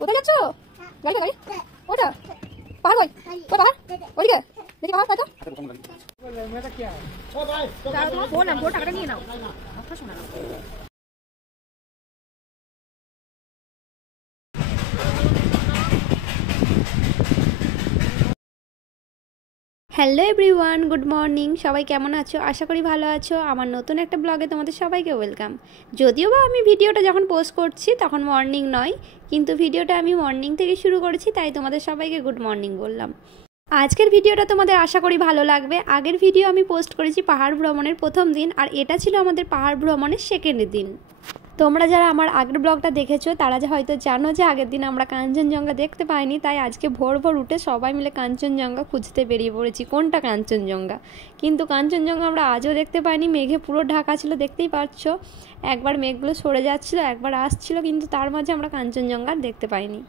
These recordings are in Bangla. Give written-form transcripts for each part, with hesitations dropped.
কোথায় যাচ্ছ? গাড়ি গাড়ি ওটা পাহাড় কই? কই পাহাড়? ওইদিকে দেখি পাহাড় কত? ফোন নাও, টাকাটা নিয়ে নাও। কথা শোনা নাও। Hello everyone, good morning. সবাই কেমন আছো? আশা করি ভালো আছো। আমার নতুন একটা ব্লগে তোমাদের সবাইকে ওয়েলকাম। যদিও বা আমি ভিডিওটা যখন পোস্ট করছি তখন মর্নিং নয়, কিন্তু ভিডিওটা আমি মর্নিং থেকে শুরু করেছি, তাই তোমাদের সবাইকে গুড মর্নিং বললাম। আজকের ভিডিওটা তোমাদের আশা করি ভালো লাগবে। আগের ভিডিও আমি পোস্ট করেছি পাহাড় ভ্রমণের প্রথম দিন, আর এটা ছিল আমাদের পাহাড় ভ্রমণের সেকেন্ড দিন। তোমরা যারা আমার আগের ব্লগটা দেখেছো তারা হয়তো জানো যে আগের দিন আমরা কাঞ্চনজঙ্ঘা দেখতে পাইনি, তাই আজকে ভোর ভোর উঠে সবাই মিলে কাঞ্চনজঙ্ঘা খুঁজতে বেরিয়ে পড়েছি কোনটা কাঞ্চনজঙ্ঘা। কিন্তু কাঞ্চনজঙ্ঘা আমরা আজও দেখতে পাইনি, মেঘে পুরো ঢাকা ছিল, দেখতেই পাচ্ছ। একবার মেঘগুলো সরে যাচ্ছিলো, একবার আসছিল, কিন্তু তার মাঝে আমরা কাঞ্চনজঙ্ঘা দেখতে পাইনি।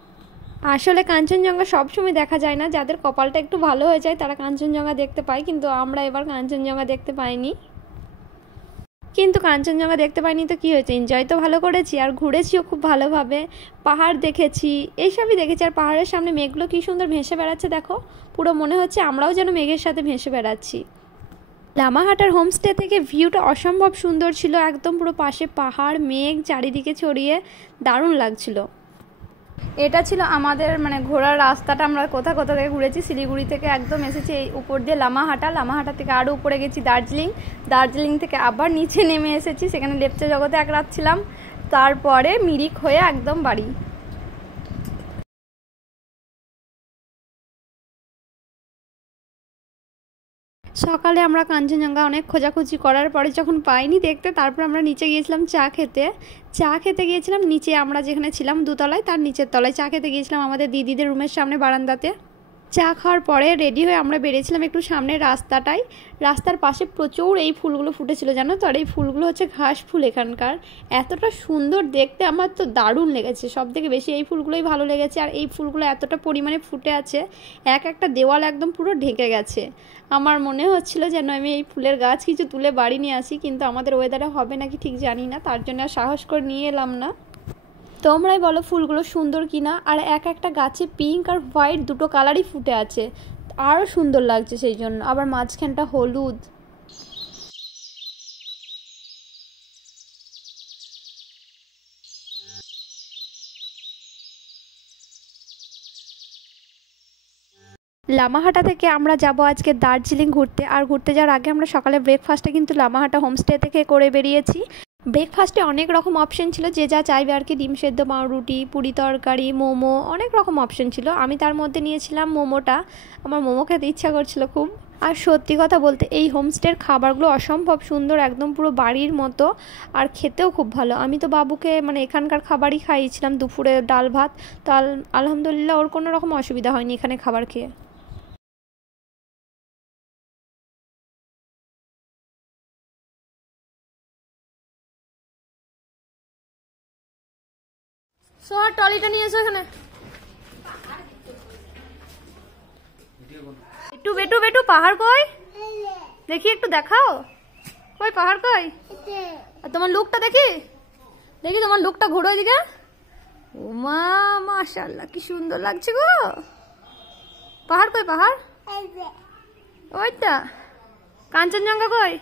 আসলে কাঞ্চনজঙ্ঘা সবসময় দেখা যায় না, যাদের কপালটা একটু ভালো হয়ে যায় তারা কাঞ্চনজঙ্ঘা দেখতে পায়, কিন্তু আমরা এবার কাঞ্চনজঙ্ঘা দেখতে পাইনি। কিন্তু কাঞ্চনজঙ্ঘা দেখতে পাইনি তো কী হয়েছে, এনজয় তো ভালো করেছি আর ঘুরেছিও খুব ভালোভাবে। পাহাড় দেখেছি, এইসবই দেখেছি। আর পাহাড়ের সামনে মেঘগুলো কী সুন্দর ভেসে বেড়াচ্ছে দেখো, পুরো মনে হচ্ছে আমরাও যেন মেঘের সাথে ভেসে বেড়াচ্ছি। লামাহাটার হোমস্টে থেকে ভিউটা অসম্ভব সুন্দর ছিল, একদম পুরো পাশে পাহাড়, মেঘ চারিদিকে ছড়িয়ে, দারুণ লাগছিল। এটা ছিল আমাদের ঘোরার রাস্তাটা। আমরা কোথা থেকে ঘুরেছি, শিলিগুড়ি থেকে একদম এসেছি এই উপর দিয়ে লামাহাটা থেকে আরও উপরে গেছি দার্জিলিং থেকে আবার নিচে নেমে এসেছি, সেখানে লেপচা জগতে এক রাত ছিলাম, তারপরে মিরিক হয়ে একদম বাড়ি। সকালে আমরা কাঞ্চনজঙ্ঘা অনেক খোঁজাখুঁজি করার পরে যখন পাইনি দেখতে, তারপর আমরা নিচে গিয়েছিলাম চা খেতে গিয়েছিলাম নিচে, আমরা যেখানে ছিলাম দোতলায়, তার নিচের তলায় চা খেতে গিয়েছিলাম আমাদের দিদিদের রুমের সামনে বারান্দাতে। চা খাওয়ার পরে রেডি হয়ে আমরা বেরিয়েছিলাম একটু সামনের রাস্তাটায়। রাস্তার পাশে প্রচুর এই ফুলগুলো ফুটেছিল জানো তো, আর এই ফুলগুলো হচ্ছে ঘাস ফুল এখানকার। এতটা সুন্দর দেখতে, আমার তো দারুণ লেগেছে, সব থেকে বেশি এই ফুলগুলোই ভালো লেগেছে। আর এই ফুলগুলো এতটা পরিমাণে ফুটে আছে, একটা দেওয়াল একদম পুরো ঢেকে গেছে। আমার মনে হচ্ছিল যেন আমি এই ফুলের গাছ কিছু তুলে বাড়ি নিয়ে আসি, কিন্তু আমাদের ওয়েদারে হবে নাকি ঠিক জানি না, তার জন্য আর সাহস করে নিয়ে এলাম না। তোমরাই বলো ফুলগুলো সুন্দর কিনা। আর একটা গাছে পিঙ্ক আর হোয়াইট দুটো কালারই ফুটে আছে, আরও সুন্দর লাগছে সেই জন্য। আবার মাঝখানটা হলুদ। লামাহাটা থেকে আমরা যাব আজকে দার্জিলিং ঘুরতে। আর ঘুরতে যাওয়ার আগে আমরা সকালে ব্রেকফাস্টে কিন্তু লামাহাটা হোমস্টে থেকে করে বেরিয়েছি। ব্রেকফাস্টে অনেক রকম অপশন ছিল, যে যা চাইবে আর কি, ডিম সেদ্ধ, পাউরুটি, পুরি তরকারি, মোমো, অনেক রকম অপশন ছিল। আমি তার মধ্যে নিয়েছিলাম মোমোটা, আমার মোমো খেতে ইচ্ছা করছিল খুব। আর সত্যি কথা বলতে এই হোমস্টের খাবারগুলো অসম্ভব সুন্দর, একদম পুরো বাড়ির মতো, আর খেতেও খুব ভালো। আমি তো বাবুকে এখানকার খাবারই খাইয়েছিলাম, দুপুরে ডাল ভাত, তো আলহামদুলিল্লাহ ওর কোনো রকম অসুবিধা হয়নি এখানে খাবার খেয়ে। ট্রলিটা নিয়ে এসো এখানে। বেটু পাহাড় কই দেখি, একটু দেখাও কই পাহাড় কই। আর তোমার লুকটা দেখি তোমার লুকটা ঘুরো এদিকে। ও মা, মাশাআল্লাহ কি সুন্দর লাগছে গো। পাহাড় কই, পাহাড় ওইটা। কাঞ্চনজঙ্ঘা কই?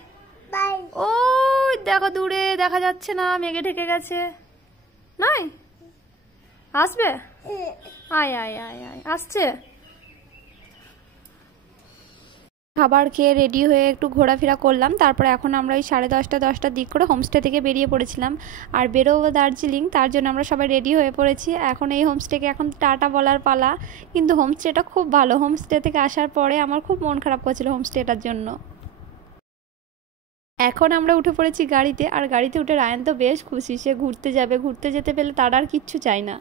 ওই দেখো দূরে দেখা যাচ্ছে না, মেঘে ঢেকে গেছে। নাই আসবে, আয় আয় আয় আয় আসছে। খাবার খেয়ে রেডি হয়ে একটু ঘোরাফেরা করলাম, তারপরে এখন আমরা ওই 10:30 দিক করে হোমস্টে থেকে বেরিয়ে পড়েছিলাম। আর বেরোবো দার্জিলিং, তার জন্য আমরা সবাই রেডি হয়ে পড়েছি। এখন এই হোমস্টেকে এখন টাটা বলার পালা, কিন্তু হোমস্টেটা খুব ভালো। হোমস্টে থেকে আসার পরে আমার খুব মন খারাপ করছিল হোমস্টেটার জন্য। এখন আমরা উঠে পড়েছি গাড়িতে, আর গাড়িতে উঠে রায়ান তো বেশ খুশি, সে ঘুরতে যাবে, ঘুরতে যেতে পেলে তার আর কিচ্ছু চাই না।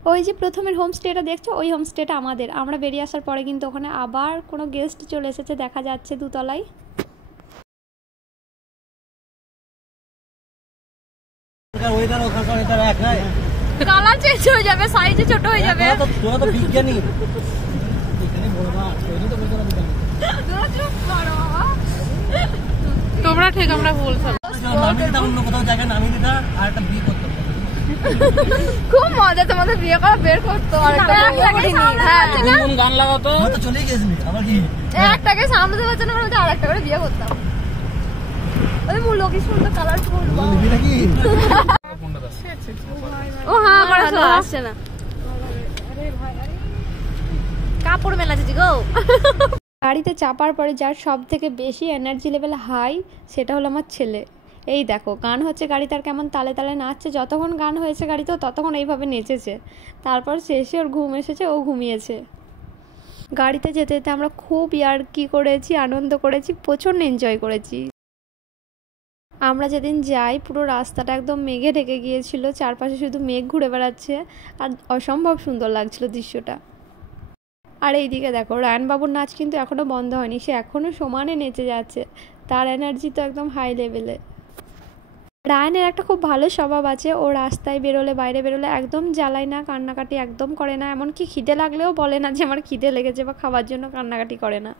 ওই যে প্রথমের হোমস্টেটা দেখছো, ওই হোমস্টেটা আমাদের। আমরা বেরিয়ে আসার পরে কিন্তু ওখানে আবার কোনো গেস্ট চলে এসেছে দেখা যাচ্ছে দুতলায়। কালার চেঞ্জ হয়ে যাবে, সাইজে ছোট হয়ে যাবে। ঠিক আমরা বলছিলাম খুব মজা তোমাদের বিয়ে করা বের করতো গান লাগাতো চলে গেছিলি আবার কি একটাকে সামলাতে পারছে না আর একটা করে বিয়ে করতাম মূল্য কি সুন্দর কালারফুল ও হ্যাঁ আসছে না কাপড় মেলাছে গো। গাড়িতে চাপার পরে যার সব থেকে বেশি এনার্জি লেভেল হাই সেটা হলো আমার ছেলে। এই দেখো গান হচ্ছে গাড়িতে আর কেমন তালে তালে নাচছে, যতক্ষণ গান হয়েছে গাড়িতেও ততক্ষণ এইভাবে নেচেছে, তারপর শেষে ওর ঘুম এসেছে, ও ঘুমিয়েছে। গাড়িতে যেতে যেতে আমরা খুব ইয়ার্কি করেছি, আনন্দ করেছি, প্রচণ্ড এনজয় করেছি। আমরা যেদিন যাই পুরো রাস্তাটা একদম মেঘে ঢেকে গিয়েছিল, চারপাশে শুধু মেঘ ঘুরে বেড়াচ্ছে আর অসম্ভব সুন্দর লাগছিল দৃশ্যটা। আর এইদিকে দেখো রায়নবাবুর নাচ কিন্তু এখনও বন্ধ হয়নি, সে এখনও সমানে নেচে যাচ্ছে, তার এনার্জি তো একদম হাই লেভেলে। রায়নের একটা খুব ভালো স্বভাব আছে, ও রাস্তায় বেরোলে বাইরে বেরোলে একদম জ্বালায় না, কান্নাকাটি একদম করে না, এমনকি খিদে লাগলেও বলে না যে আমার খিদে লেগেছে বা খাওয়ার জন্য কান্নাকাটি করে না।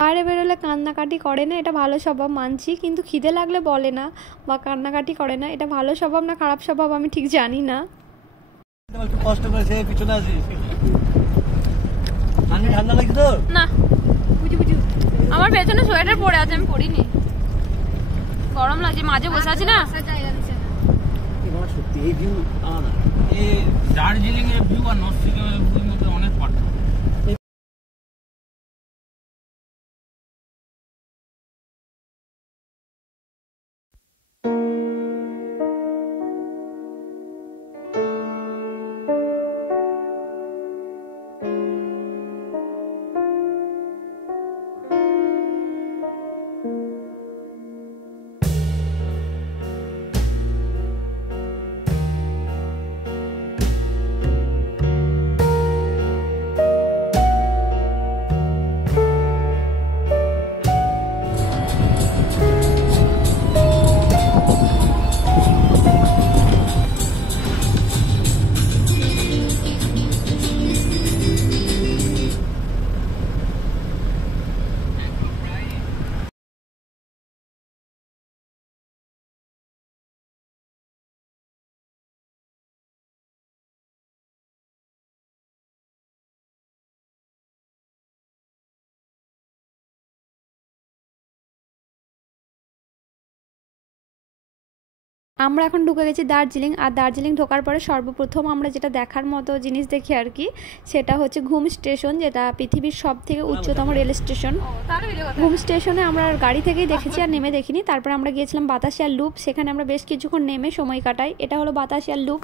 বাইরে বেরোলে কান্নাকাটি করে না, এটা ভালো স্বভাব মানছি, কিন্তু খিদে লাগলে বলে না বা কান্নাকাটি করে না, এটা ভালো স্বভাব না খারাপ স্বভাব আমি ঠিক জানি না। কষ্ট করেছে পিছনে আছিস ঠান্ডা লাগছে তো না আমার পেছনে সোয়েটার পরে আছে, আমি পরিনি, গরম লাগছে, মাঝে বসে আছি না। সত্যি এই ভিউ আলাদা, এই দার্জিলিং এর ভিউ আর নর্থ সিকিমের ভিউর মধ্যে অনেক পার্থক্য। আমরা এখন ঢুকে গেছি দার্জিলিং, আর দার্জিলিং ঢোকার পরে সর্বপ্রথম আমরা যেটা দেখার মতো জিনিস দেখি আর কি, সেটা হচ্ছে ঘুম স্টেশন, যেটা পৃথিবীর সব থেকে উচ্চতম রেল স্টেশন। ঘুম স্টেশনে আমরা গাড়ি থেকেই দেখেছি আর নেমে দেখিনি। তারপরে আমরা গিয়েছিলাম বাতাসিয়া লুপ, সেখানে আমরা বেশ কিছুক্ষণ নেমে সময় কাটাই। এটা হলো বাতাসিয়া লুপ।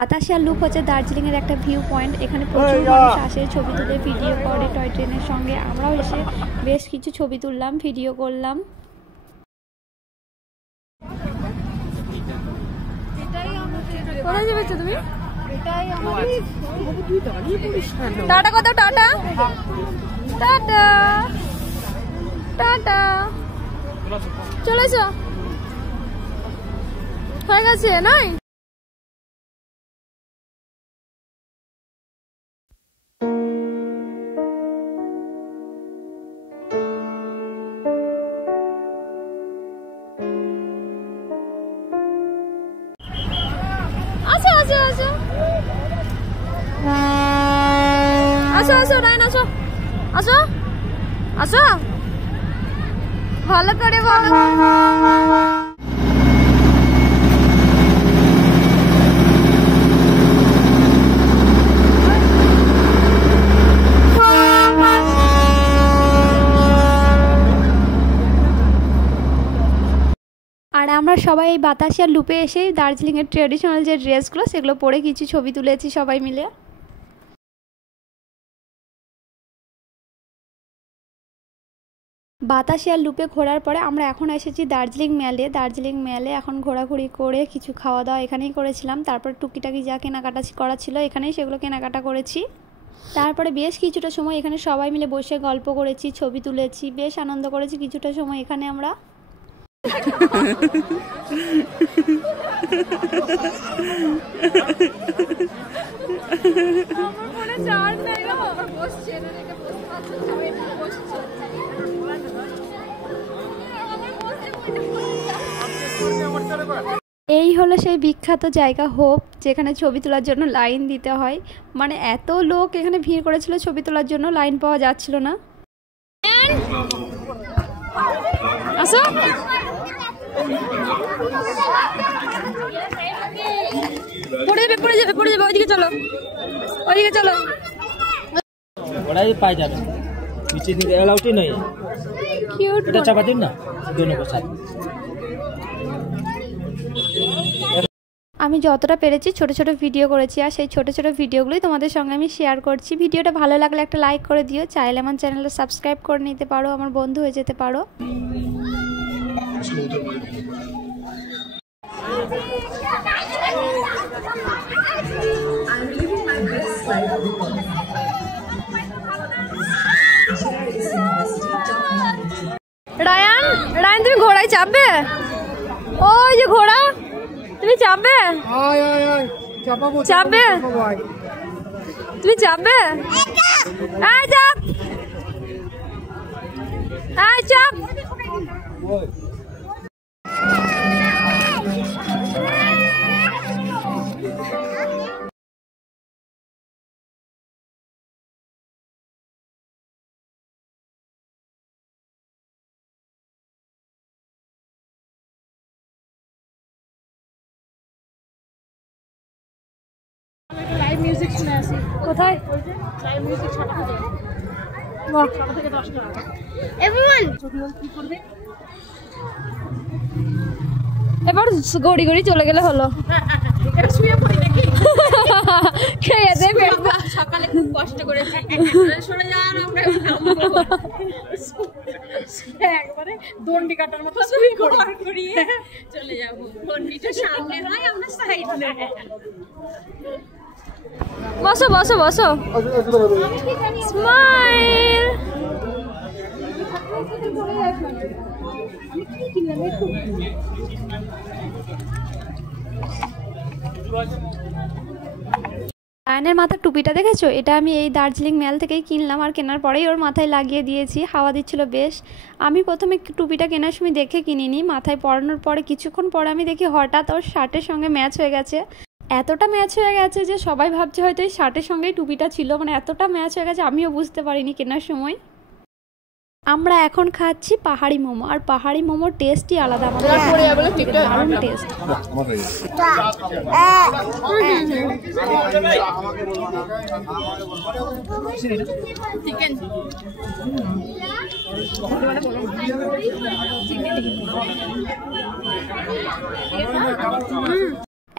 বাতাসিয়া লুপ হচ্ছে দার্জিলিংয়ের একটা ভিউ পয়েন্ট, এখানে প্রচুর মানুষ আসে, ছবি তুলে ভিডিও করে টয় ট্রেনের সঙ্গে। আমরাও এসে বেশ কিছু ছবি তুললাম, ভিডিও করলাম। কোথায় যাবে তুমি? টাটা কত? টাটা টাটা টাটা, চলে এসো, হয়ে গেছে নাই? আসো আসো রায়ন, আসো আসো আসো, ভালো করে বলো। আর আমরা সবাই এই বাতাসিয়া লুপে এসে দার্জিলিংয়ের ট্রেডিশনাল যে ড্রেসগুলো সেগুলো পরে কিছু ছবি তুলেছি সবাই মিলে। বাতাসিয়া লুপে ঘোরার পরে আমরা এখন এসেছি দার্জিলিং ম্যালে। দার্জিলিং ম্যালে এখন ঘোরাঘুরি করে কিছু খাওয়া দাওয়া এখানেই করেছিলাম, তারপর টুকিটাকি যা কেনাকাটা করা ছিল এখানেই সেগুলো কেনাকাটা করেছি। তারপরে বেশ কিছুটা সময় এখানে সবাই মিলে বসে গল্প করেছি, ছবি তুলেছি, বেশ আনন্দ করেছি কিছুটা সময় এখানে আমরা। আমার ফোনে চার্জ নেই গো, বসছে না, এটা বসতে পারছো, সবাই বসছে, আমার বসতে হলো সেই বিখ্যাত জায়গা হোপ, যেখানে ছবি তোলার জন্য লাইন দিতে হয়। মানে এত লোক এখানে ভিড় করেছিল ছবি তোলার জন্য, লাইন পাওয়া যাচ্ছিল না। আসো পড়ে যাবে ওইদিকে চলো बड़ा ही पाए जाते पीछे अलाउड ही नहीं है। কিউট बेटा चपाती ना दोनों को साथ। আমি যতটা পেরেছি ছোট ছোট ভিডিও করেছি, আর সেই ছোট ছোট ভিডিওগুলোই তোমাদের সঙ্গে আমি শেয়ার করছি। ভিডিওটা ভালো লাগলে একটা লাইক করে দিও, চাইলে আমার চ্যানেলটা সাবস্ক্রাইব করে নিতে পারো, আমার বন্ধু হয়ে যেতে পারো। রায়ান তুমি ঘোড়ায় চাপবে? ওই যে ঘোড়া, তুমি চাপবে? চাপবে? তুমি চাপবে? চাপ। লাইভ মিউজিক শুনে আসি। কোথায়? লাইভ মিউজিক 6টা থেকে 10টা। কি করবে? এবার গড়ি গড়ি চলে গেলে হলো। এটা শুয়ে পড়ি নাকি? খেয়ে দে সকালে খুব কষ্ট করেছি, সরে যান আমরা একবারে দণ্ডি কাটার মতো শুয়ে করিয়ে চলে যাবো। দণ্ডিটা সামনে হয়, আমরা সাইডে। বসো স্মাইল। রায়ানের মাথার টুপিটা দেখেছো? এটা আমি এই দার্জিলিং মেল থেকেই কিনলাম, আর কেনার পরেই ওর মাথায় লাগিয়ে দিয়েছি। হাওয়া দিচ্ছিল বেশ। আমি প্রথমে টুপিটা কেনার সময় দেখে কিনিনি, মাথায় পরানোর পরে কিছুক্ষণ পরে আমি দেখি হঠাৎ ওর শার্টের সঙ্গে ম্যাচ হয়ে গেছে। এতটা ম্যাচ হয়ে গেছে যে সবাই ভাবছে হয়তো এই শার্টের সঙ্গেই টুপিটা ছিল। মানে এতটা ম্যাচ হয়ে গেছে, আমিও বুঝতে পারিনি কেনার সময়। আমরা এখন খাচ্ছি পাহাড়ি মোমো, আর পাহাড়ি মোমোর টেস্টই আলাদা। আমাদের দারুণ টেস্ট।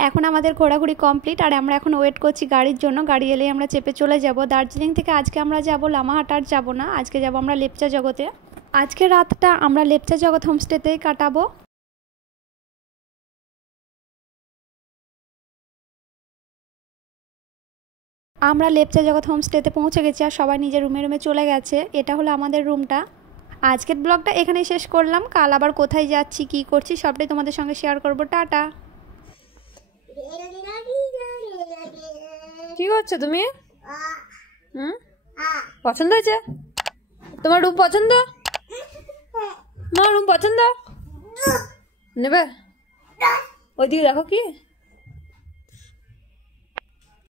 এখন আমাদের ঘোরাঘুরি কমপ্লিট, আর আমরা এখন ওয়েট করছি গাড়ির জন্য। গাড়ি এলেই আমরা চেপে চলে যাব দার্জিলিং থেকে। আজকে আমরা যাব লামাহাট, আর যাব না, আজকে যাব আমরা লেপচা জগতে। আজকে রাতটা আমরা লেপচা জগৎ হোমস্টেতেই কাটাবো। আমরা লেপচা জগৎ হোমস্টেতে পৌঁছে গেছি, আর সবাই নিজের রুমে চলে গেছে। এটা হলো আমাদের রুমটা। আজকের ব্লগটা এখানেই শেষ করলাম। কাল আবার কোথায় যাচ্ছি, কি করছি সবটাই তোমাদের সঙ্গে শেয়ার করবো। টাটা। কি করছো তুমি? পছন্দ হয়েছে তোমার রুম? পছন্দ? তোমার রুম পছন্দ? নেবে? ওইদিকে দেখো কি